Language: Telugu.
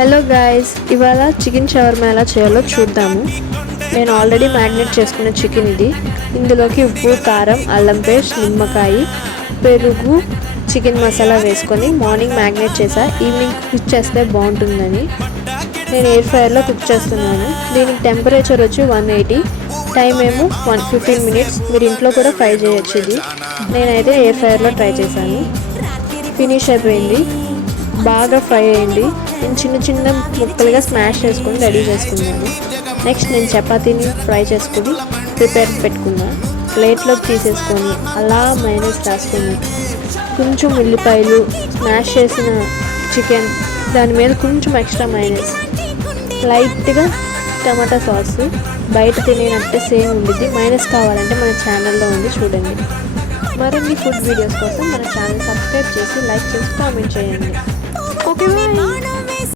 హలో గైస్, ఇవాళ చికెన్ షవర్మా ఎలా చేయాలో చూద్దాము. నేను ఆల్రెడీ మ్యారినేట్ చేసుకున్న చికెన్ ఇది. ఇందులోకి ఉప్పు, కారం, అల్లం పేస్ట్, నిమ్మకాయ, పెరుగు, చికెన్ మసాలా వేసుకొని మార్నింగ్ మ్యారినేట్ చేసా. ఈవినింగ్ కుక్ చేస్తే బాగుంటుందని నేను ఎయిర్ ఫ్రైయర్లో కుక్ చేస్తున్నాను. దీనికి టెంపరేచర్ వచ్చి 180, టైం ఏమో 15 మినిట్స్. మీరు ఇంట్లో కూడా ఫ్రై చేయొచ్చు. ఇది నేనైతే ఎయిర్ ఫ్రైయర్లో ట్రై చేశాను. ఫినిష్ అయిపోయింది, బాగా ఫ్రై అయ్యింది. నేను చిన్న చిన్న ముక్కలుగా స్మాష్ చేసుకొని రెడీ చేసుకున్నాను. నెక్స్ట్ నేను చపాతీని ఫ్రై చేసుకొని ప్రిపేర్ పెట్టుకున్నాను. ప్లేట్లోకి తీసేసుకొని అలా మైనస్ రాసుకొని కొంచెం ఉల్లిపాయలు, స్మాష్ చేసిన చికెన్, దాని మీద కొంచెం ఎక్స్ట్రా మైనస్, లైట్గా టమాటా సాస్, బయట తినేనట్టే సేమ్ ఉండిద్ది. మైనస్ కావాలంటే మన ఛానల్లో ఉంది, చూడండి. మరిన్ని ఫుడ్ వీడియోస్ కోసం మన ఛానల్ సబ్స్క్రైబ్ చేసి లైక్ చేసి కామెంట్ చేయండి. Okay bye.